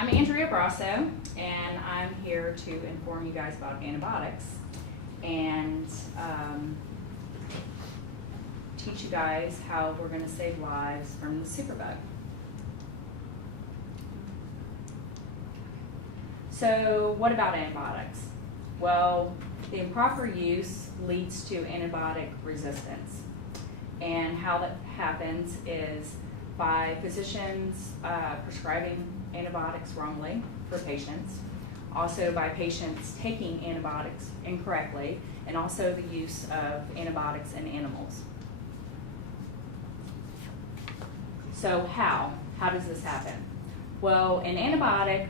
I'm Andrea Brasseaux, and I'm here to inform you guys about antibiotics and teach you guys how we're going to save lives from the superbug. So what about antibiotics? Well, the improper use leads to antibiotic resistance. And how that happens is by physicians prescribing antibiotics wrongly for patients, also by patients taking antibiotics incorrectly, and also the use of antibiotics in animals. So how does this happen? Well, an antibiotic,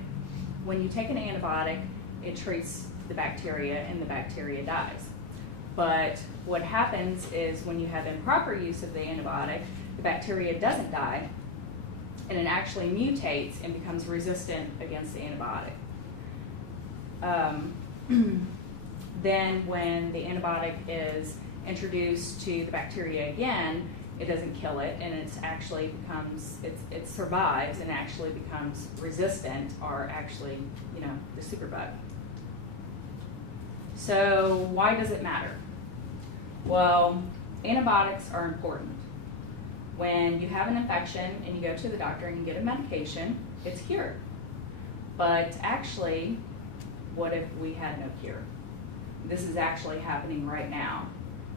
when you take an antibiotic, it treats the bacteria and the bacteria dies. But what happens is when you have improper use of the antibiotic, the bacteria doesn't die, and it actually mutates and becomes resistant against the antibiotic. Then when the antibiotic is introduced to the bacteria again, it doesn't kill it, and it survives and actually becomes resistant, or actually, the superbug. So why does it matter? Well, antibiotics are important. When you have an infection and you go to the doctor and you get a medication, it's cured. But actually, what if we had no cure? This is actually happening right now,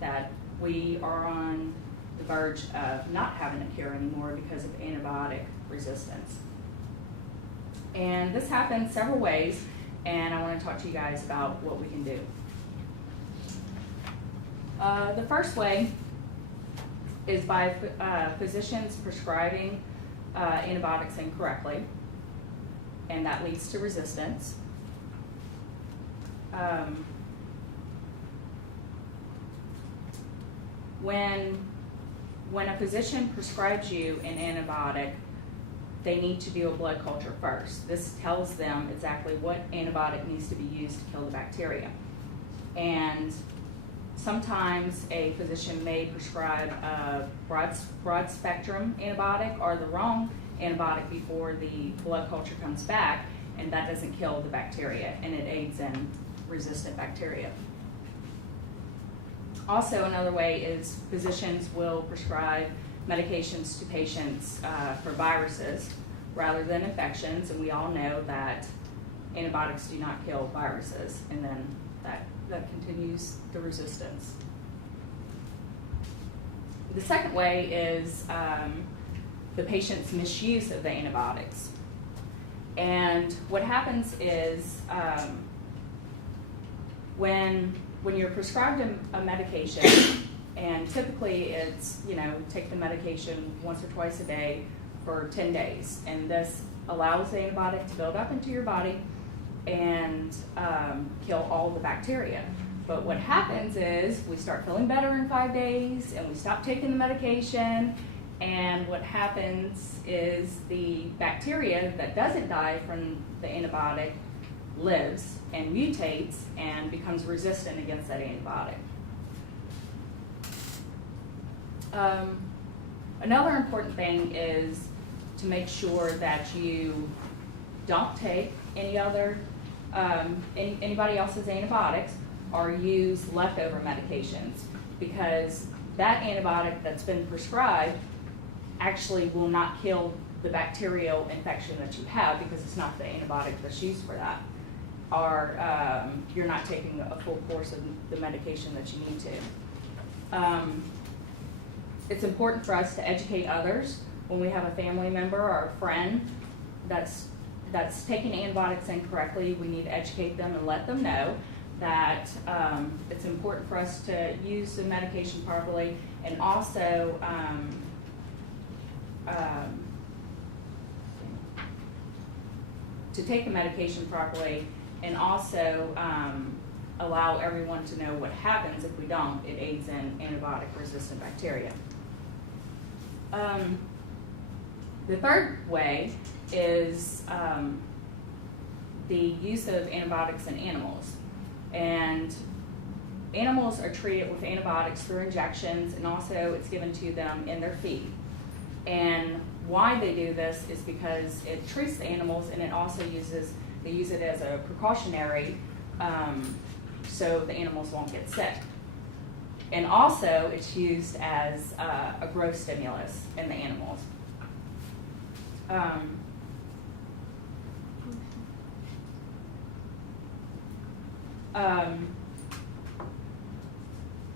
that we are on the verge of not having a cure anymore because of antibiotic resistance. And this happens several ways, and I want to talk to you guys about what we can do. The first way is by physicians prescribing antibiotics incorrectly, and that leads to resistance. When a physician prescribes you an antibiotic, they need to do a blood culture first. This tells them exactly what antibiotic needs to be used to kill the bacteria. And sometimes a physician may prescribe a broad spectrum antibiotic or the wrong antibiotic before the blood culture comes back, and that doesn't kill the bacteria, and it aids in resistant bacteria. Also, another way is physicians will prescribe medications to patients for viruses rather than infections, and we all know that antibiotics do not kill viruses, and then that continues the resistance. The second way is the patient's misuse of the antibiotics. And what happens is when you're prescribed a medication, and typically it's, take the medication once or twice a day for 10 days, and this allows the antibiotic to build up into your body and kill all the bacteria. But what happens is we start feeling better in 5 days, and we stop taking the medication, and what happens is the bacteria that doesn't die from the antibiotic lives and mutates and becomes resistant against that antibiotic. Another important thing is to make sure that you don't take anybody else's antibiotics or use leftover medications, because that antibiotic that's been prescribed actually will not kill the bacterial infection that you have, because it's not the antibiotic that's used for that, or you're not taking a full course of the medication that you need to. It's important for us to educate others when we have a family member or a friend that's taking antibiotics incorrectly. We need to educate them and let them know that it's important for us to use the medication properly, and also to take the medication properly, and also allow everyone to know what happens if we don't. It aids in antibiotic-resistant bacteria. The third way is the use of antibiotics in animals. And animals are treated with antibiotics through injections, and also it's given to them in their feed. And Why they do this is because it treats the animals, and it also they use it as a precautionary, so the animals won't get sick. And also, it's used as a growth stimulus in the animals.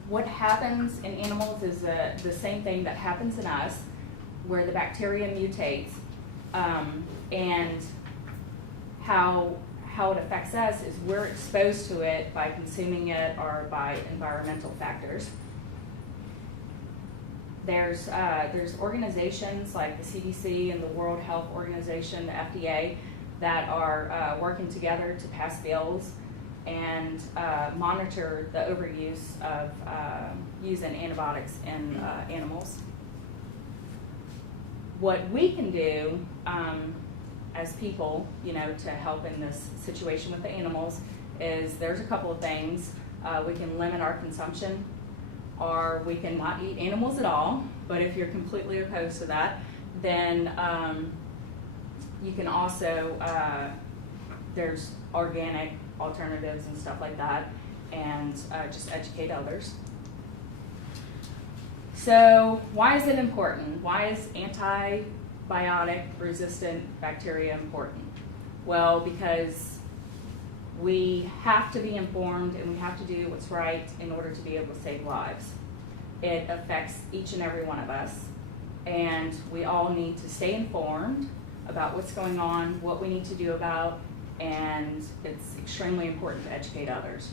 What happens in animals is the same thing that happens in us, where the bacteria mutates, and how it affects us is we're exposed to it by consuming it or by environmental factors. There's organizations like the CDC and the World Health Organization, the FDA, that are working together to pass bills and monitor the overuse of using antibiotics in animals. What we can do as people, to help in this situation with the animals is there's a couple of things. We can limit our consumption, or we can not eat animals at all. But if you're completely opposed to that, then you can also, there's organic alternatives and stuff like that, and just educate others. So why is it important? Why is antibiotic resistant bacteria important? Well, because we have to be informed and we have to do what's right in order to be able to save lives. It affects each and every one of us, and we all need to stay informed about what's going on, what we need to do about, and it's extremely important to educate others.